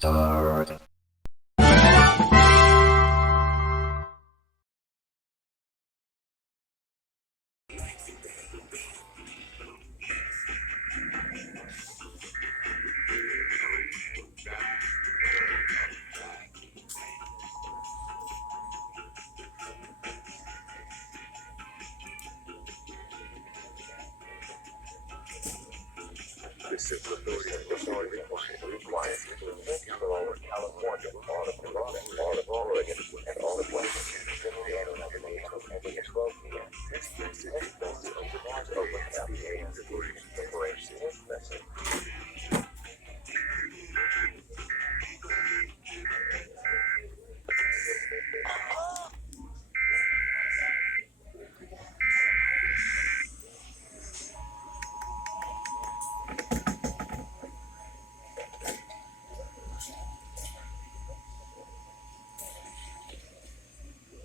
start. The civil authority required for all of California, all of Nevada, all of Oregon, and all of Washington to stay at 11 a.m. and at 12 p.m. This message is posted on the open KPAS preparation message.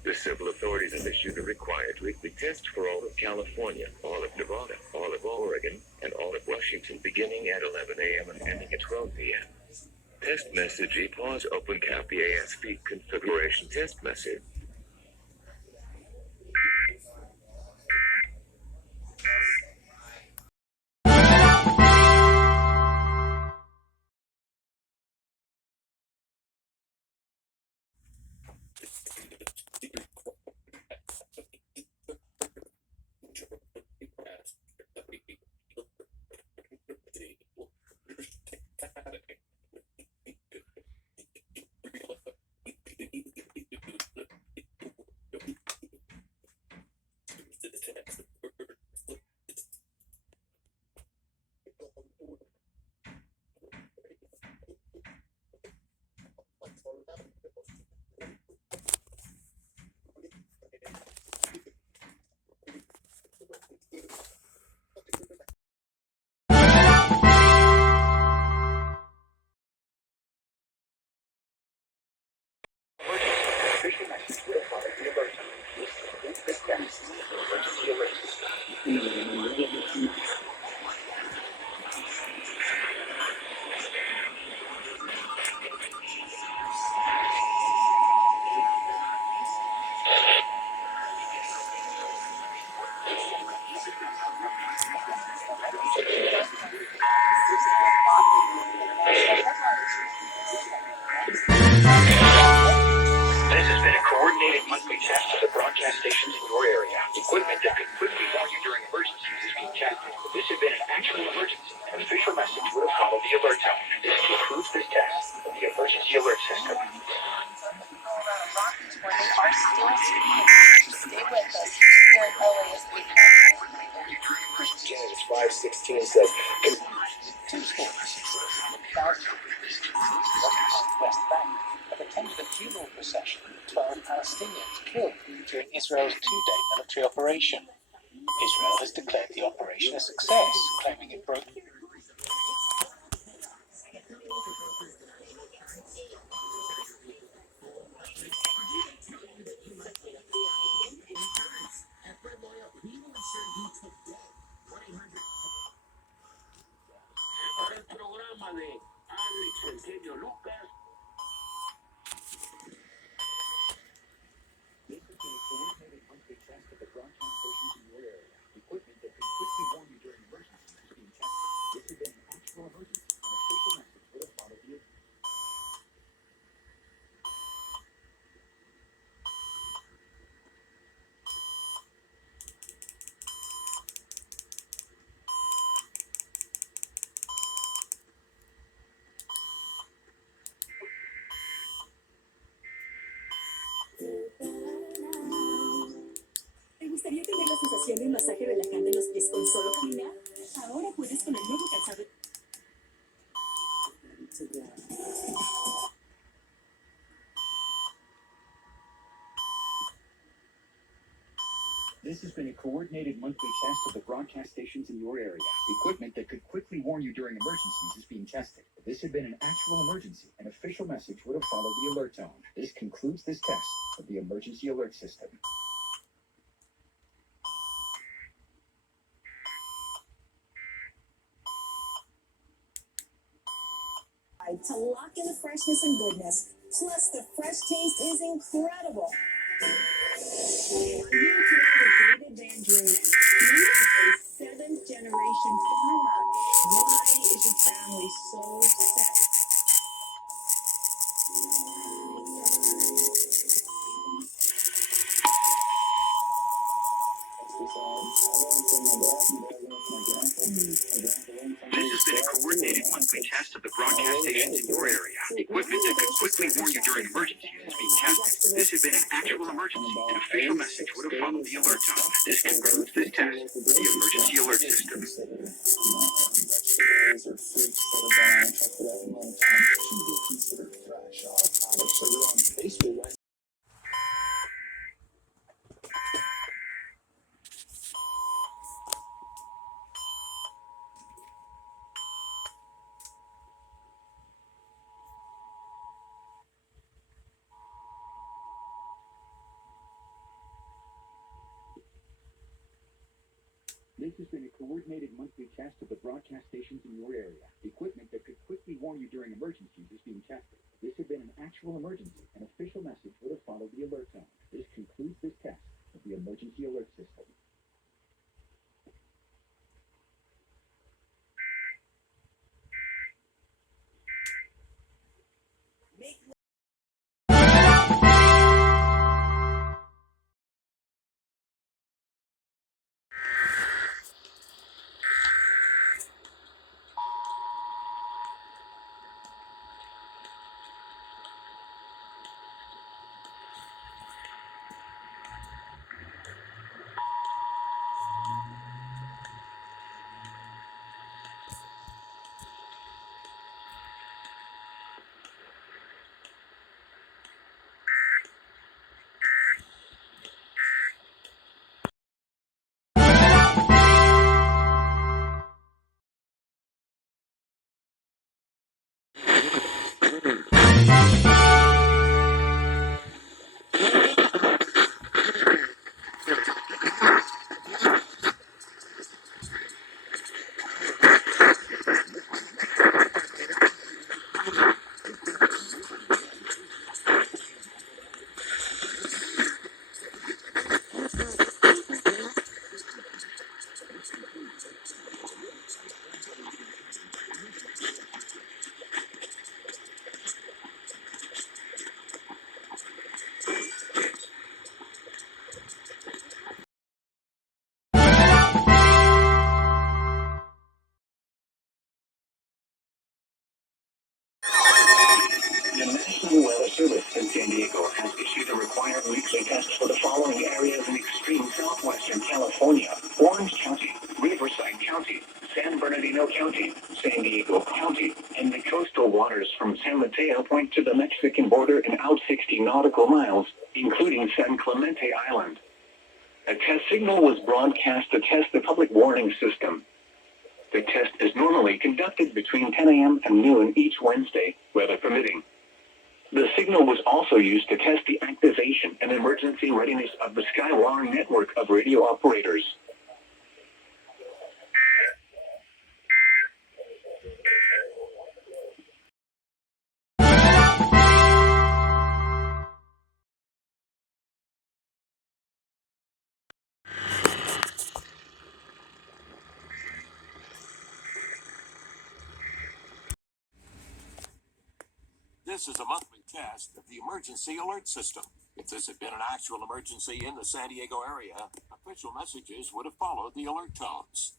The civil authorities have issued a required weekly test for all of California, all of Nevada, all of Oregon, and all of Washington beginning at 11 a.m. and ending at 12 p.m. Test message EPAUSE open KPAS feed configuration test message. This has been a coordinated monthly test of the broadcast stations in your area. Equipment that could quickly warn you during emergencies is being tested. If this had been an actual emergency, an official message would have followed the alert tone. This concludes this test of the emergency alert system. Where they are still speeding. Stay with us here in LA as we James 5:16 says, two schools. Thousands of West Bank have attended a funeral procession of 12 Palestinians killed during Israel's two-day military operation. Israel has declared the operation a success, claiming it broke ¿Te gustaría tener la sensación de un masaje relajante en los pies con solo caminar? Ahora puedes con el nuevo calzado. This has been a coordinated monthly test of the broadcast stations in your area. Equipment that could quickly warn you during emergencies is being tested. If this had been an actual emergency, an official message would have followed the alert tone. This concludes this test of the emergency alert system. To lock in the freshness and goodness. Plus, the fresh taste is incredible. I'm here today with David Van Drunen. He is a seventh-generation farmer. Why is your family so set? This has been a coordinated monthly test of the broadcast stations in your area. Equipment that could quickly warn you during emergencies is being tested. This had been an actual emergency. An official message would have followed the alert tone. This concludes this test of the emergency alert system. Vegetables or fruits that are gone for that amount of time should be considered fresh. Our products that are on basically right. This has been a coordinated monthly test of the broadcast stations in your area. Equipment that could quickly warn you during emergencies is being tested. This had been an actual emergency. An official message would have followed the alert tone. This concludes this test of the emergency alert system. The National Weather Service in San Diego has issued a required weekly test for the following areas in extreme southwestern California: Orange County, Riverside County, San Bernardino County, San Diego County, and the coastal waters from San Mateo Point to the Mexican border and out 60 nautical miles, including San Clemente Island. A test signal was broadcast to test the public warning system. The test is normally conducted between 10 a.m. and noon each Wednesday, weather permitting. The signal was also used to test the activation and emergency readiness of the Skywire network of radio operators. This is a monthly test of the emergency alert system. If this had been an actual emergency in the San Diego area, official messages would have followed the alert tones.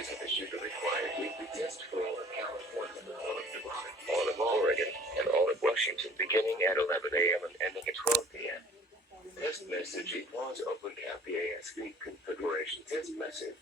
authorities have issued a required weekly test for all of California, all of Nevada, all of Oregon, and all of Washington beginning at 11 a.m. and ending at 12 p.m. Test message equals open KPAS feed configuration test message.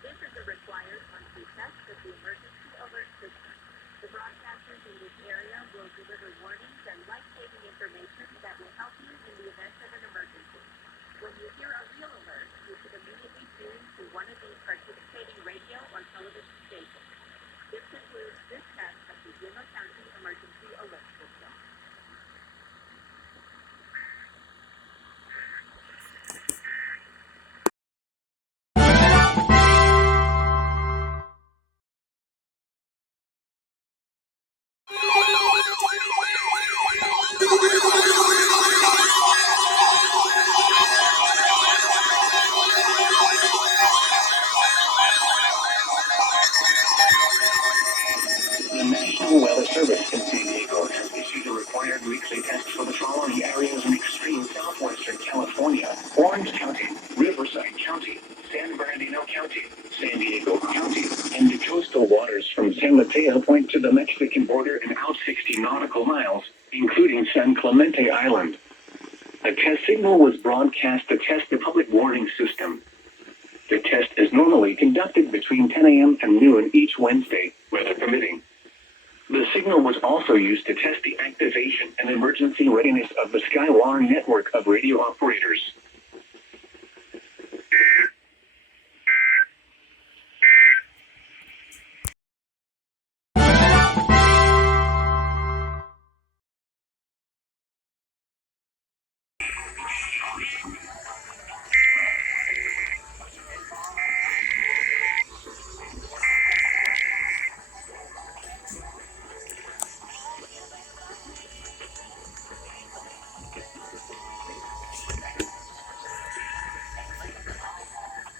This is a required monthly test of the emergency alert system. The broadcasters in this area will deliver warnings and life-saving information that will help you in the event of an emergency. When you hear a real alert, you should immediately tune to one of these participating radio or television stations. This concludes this test of the Yuma County Emergency Alert System. The National Weather Service in San Diego has issued a required weekly test for the following areas in extreme southwestern California: Orange County, Riverside County, San Bernardino County, San Diego County, and the coastal waters from San Mateo Point to the Mexican border and out 60 nautical miles, including San Clemente Island. A test signal was broadcast to test the public warning system. The test is normally conducted between 10 a.m. and noon each Wednesday, weather permitting. The signal was also used to test the activation and emergency readiness of the Skywire network of radio operators.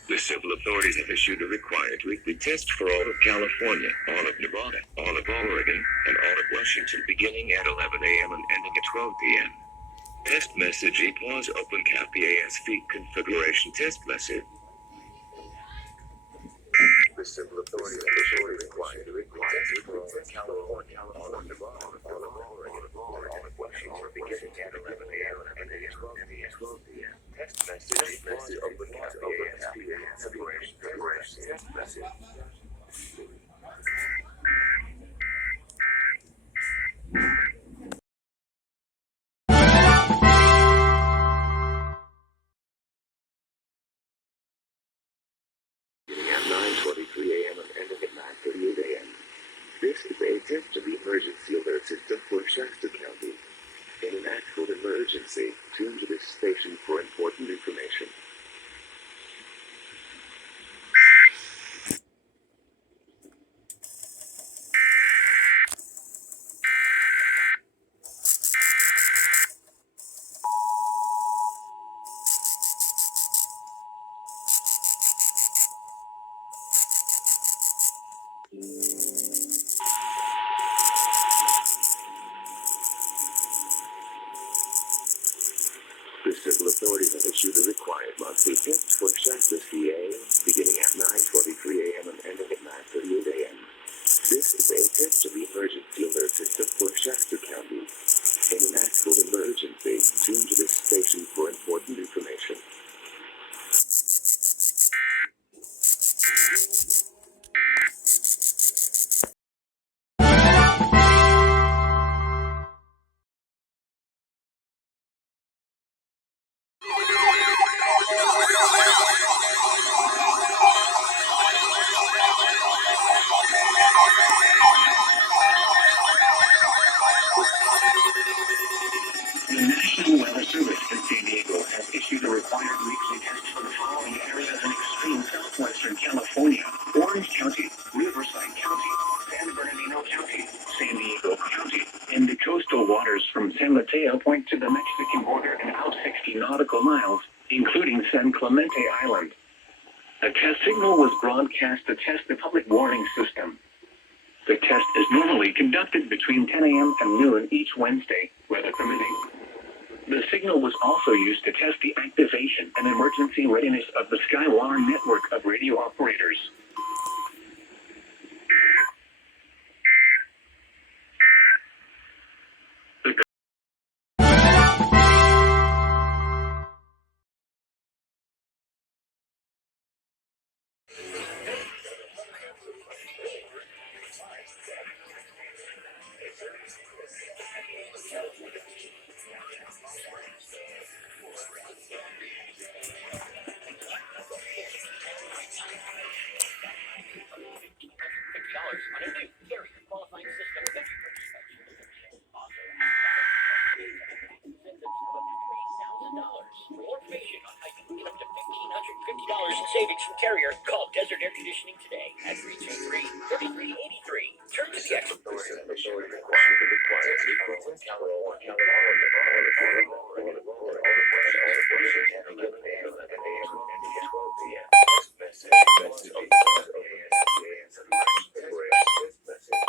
The civil authorities have issued a required weekly test for all of California, all of Nevada, all of Oregon, and all of Washington beginning at 11 a.m. and ending at 12 p.m. Test message equals open KPAS feed configuration test message. The civil authorities have issued a required weekly test for all of California, all of Nevada, all of Oregon, and all of Washington beginning at 11 a.m. and ending at 12 p.m. Test message equals open KPAS feed configuration test message. At 9:23 a.m. and ending at 9:38 a.m. This is a test of the emergency alert system for Shasta County. In an actual emergency, tune to this station for important information. The civil authorities have issued a required monthly test for Shasta, CA, beginning at 9:23 a.m. and ending at 9:38 a.m. This is a test of the emergency alert system for Shasta County. In an actual emergency, tune to this station for important information. The National Weather Service in San Diego has issued a required weekly test for the following areas in extreme nautical miles, including San Clemente Island. A test signal was broadcast to test the public warning system. The test is normally conducted between 10 a.m. and noon each Wednesday, weather permitting. The signal was also used to test the activation and emergency readiness of the Skywater network of radio operators. On a new carrier qualifying system. For more information on how you can get up to $1,550 in savings from Carrier, call Desert Air Conditioning today at 323-3383. Turn to the expert. The civil authorities have issued a requirement to test for all of California, all of Nevada, all of Oregon, and all of Washington beginning at 11 a.m. Test message ignores open KPAS speech configuration test message.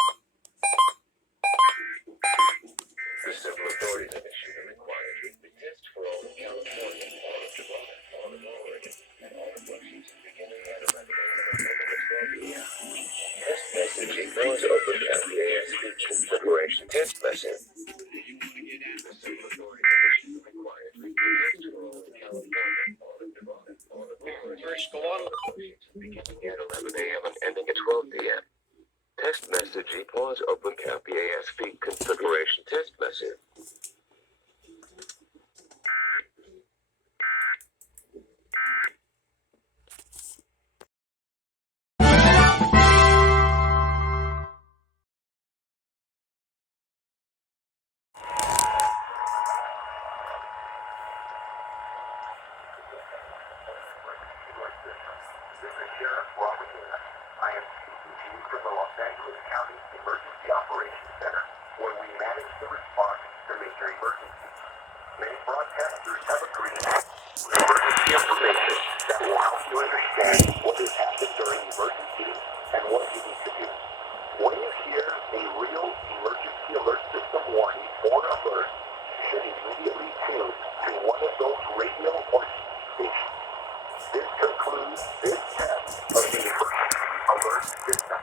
The civil authorities have issued a requirement to test for all of California, all of Nevada, all of Oregon, First, go on. beginning at 11 a.m. and ending at 12 p.m. Test message equals open KPAS feed configuration test message. This is Sheriff Robert Miller. I am speaking to you from the Los Angeles County Emergency Operations Center, where we manage the response to major emergencies. Many broadcasters have agreed with emergency information that will help you understand what has happened during emergencies and what you need to do. When you hear a real emergency alert system warning or alert, you should immediately tune to one of those radio or stations. This concludes this test of the emergency alert system.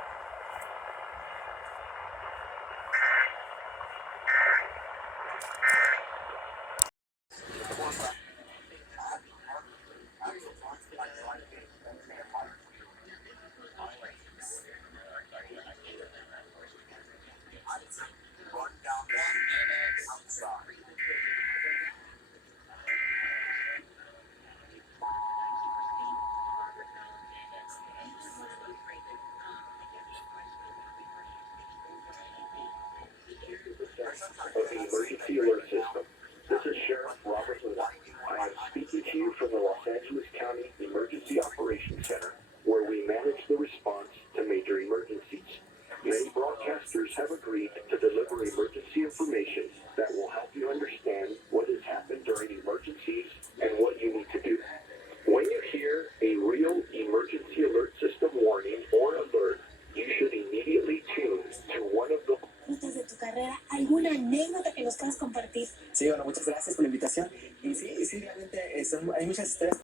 Of the emergency alert system. This is Sheriff Robert Miller. I am speaking to you from the Los Angeles County Emergency Operations Center, where we manage the response to major emergencies. Many broadcasters have agreed to deliver emergency information that will help you understand what has happened during emergencies and what you need to do. When you hear a real emergency alert system warning or alert, you should immediately tune to one of the De tu carrera, ¿alguna anécdota que nos puedas compartir? Sí, bueno, muchas gracias por la invitación. Y sí, realmente hay muchas historias.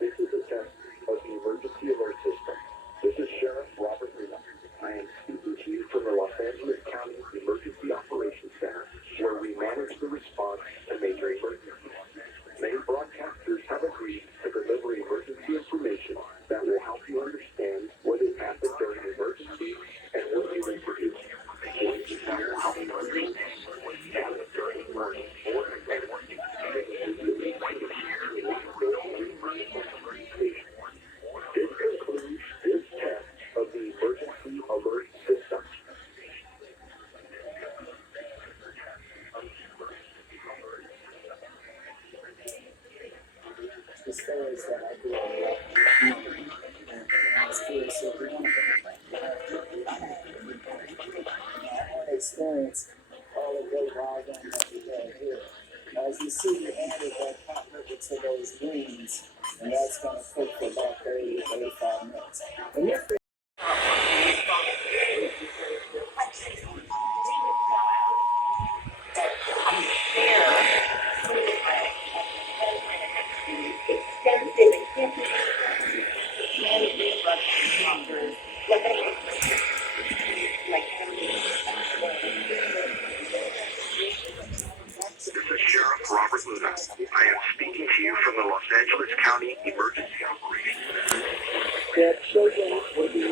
This is a test of the emergency alert system. This is Sheriff Robert Miller. I am speaking to you from the Los Angeles County Emergency Operations Center, where we manage the response to major emergencies. Many broadcasters have agreed to deliver emergency information that will help you understand what has happened during emergencies and what you need to do. That will help you understand what has happened during emergencies and what you need to do. This concludes this test of the emergency alert system. stories that I grew up with. I was curious if you're one of them. I want to experience all the great wildland that we have here. Now, as you see, we added that hot liquid to those greens, and that's going to cook for about 30 to 35 minutes. And if This is Sheriff Robert Luna. I am speaking to you from the Los Angeles County Emergency Operations Center. the children would be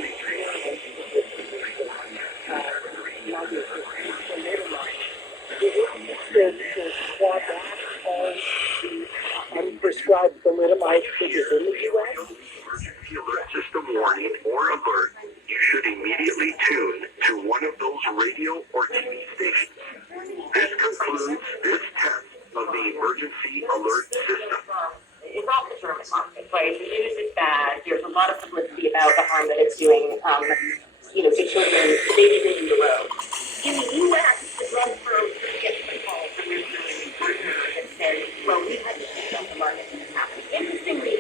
unprescribed thalidomide which is in the U.S. Emergency alert system warning or alert, you should immediately tune to one of those radio or TV stations. This concludes this test of the emergency alert system. It's off the German market, right? The news is bad. There's a lot of publicity about the harm that it's doing, to children, babies in the road. In the U.S., the drug firm gets the call from your partner that says, well, we had to take off the market and it's happening. Interestingly,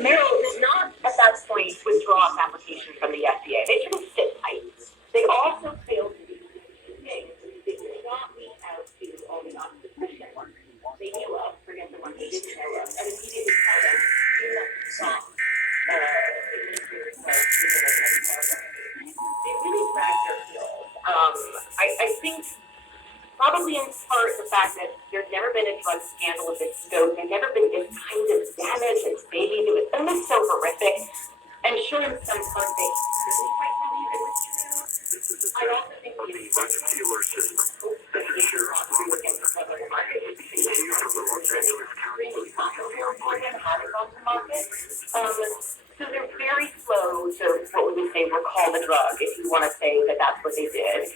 Merrill did not at that point withdraw its application from the FDA. They sort of sit tight. They also failed to do two things. They did not reach out to all the opposition ones. They knew of, forget the ones they didn't know of, and immediately found out do not stop administrators they really dragged their heels. I think probably in part the fact that there's never been a drug scandal of this scope, there's never been this kind of damage and babies. It was almost so horrific. And sure, in some part they really quite believe it was true. I also think The emergency alert system. This is Sheriff Robert Luna. I am speaking to you from the Los Angeles County Emergency Operations Center. So they're very slow to, what would we say, recall the drug, if you want to say that that's what they did.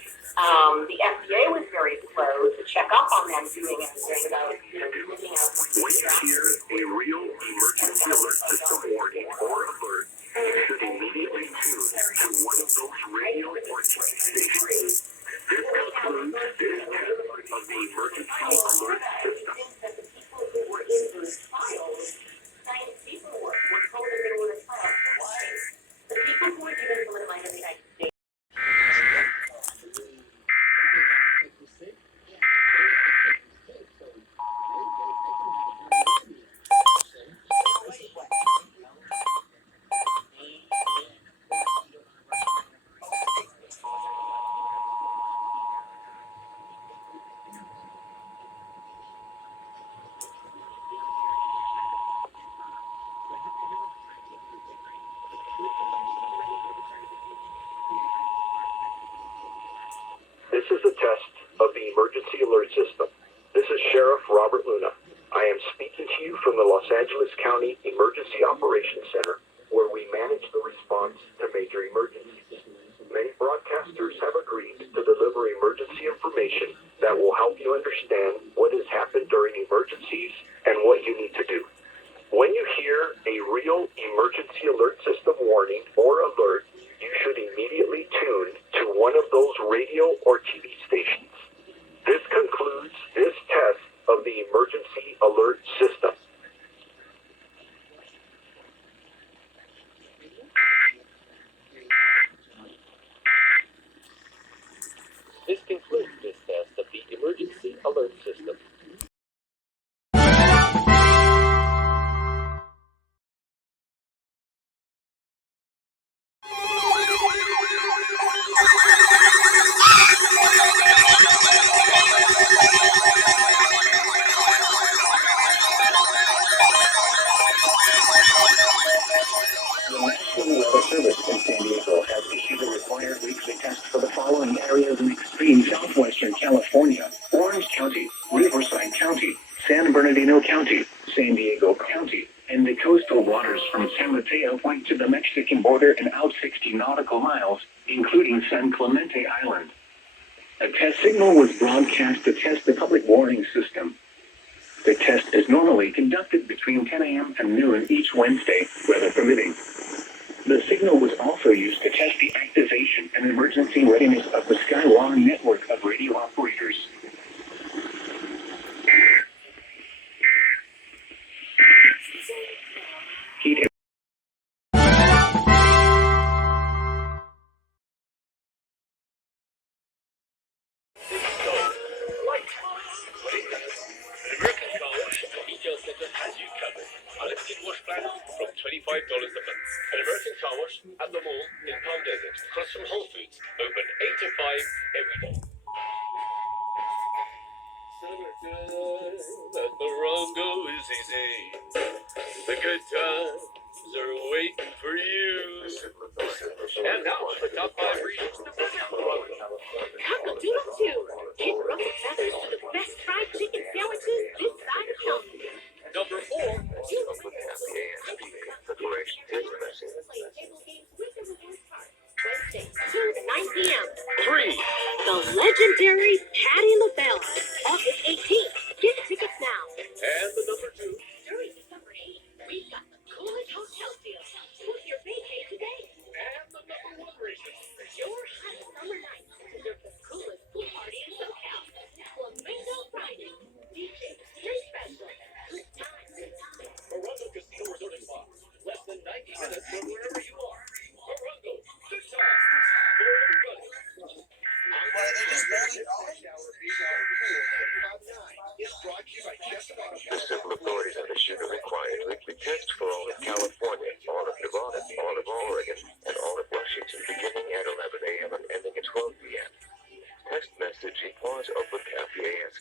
The FDA was very slow to check up on them doing anything about, looking out. When you hear a real emergency alert system warning or alert, you should immediately tune to one of those radio or TV stations. This concludes this test of the emergency alert system. That the people who were in those trials, science people were told that they were in a trial. The people who were given thalidomide in the United States. This is a test of the emergency alert system. This is Sheriff Robert Luna. I am speaking to you from the Los Angeles County Emergency Operations Center, where we manage the response to major emergencies. Many broadcasters have agreed to deliver emergency information that will help you understand what has happened during emergencies and what you need to do. When you hear a real emergency alert system warning or alert, you should immediately tune to one of those radio or TV stations. This concludes this test of the emergency alert system. This concludes this test of the emergency alert system. The National Weather Service in San Diego has issued a required weekly test for the following areas in extreme southwestern California: Orange County, Riverside County, San Bernardino County, San Diego County, and the coastal waters from San Mateo Point to the Mexican border and out 60 nautical miles, including San Clemente Island. A test signal was broadcast to test the public warning system. The test is normally conducted between 10 a.m. and noon each Wednesday, weather permitting. The signal was also used to test the activation and emergency readiness of the Skywire network of radio operators. Heat An American Car Wash Retail Center has you covered. Unlimited wash plans from $25 a month. An American Car Wash at the mall in Palm Desert, across from Whole Foods, open 8 to 5 every day. Summertime at Morongo is easy. The good times are waiting for you. And now, the top 5 reasons to visit Morongo. Cock-a-doodle-doo. Take ruffled feathers to the best fried chicken sandwiches this side of mountain. Number 4, preparation text message. Wednesday, 2 to 9 p.m. 3, The legendary Patti LaBelle. August 18th. Get tickets now. and the number 2. During December 8th, we've got the coolest hotel deals. Book your vacay today. And the number 1 reason. Your hot summer nights deserve the coolest pool party in SoCal. Flamingo Friday. DJ Street Special. Good times. Morongo Casino Resort and Spa. Less than 90 minutes from wherever you are. Morongo, good times for everybody. Well, they just barely going. Is brought to you by Chesapeake. The civil authorities have issued a required weekly test for all of California, all of Nevada, all of Oregon, and all of Washington, beginning at 11 a.m. and ending at 12 p.m. Text message equals open KQPS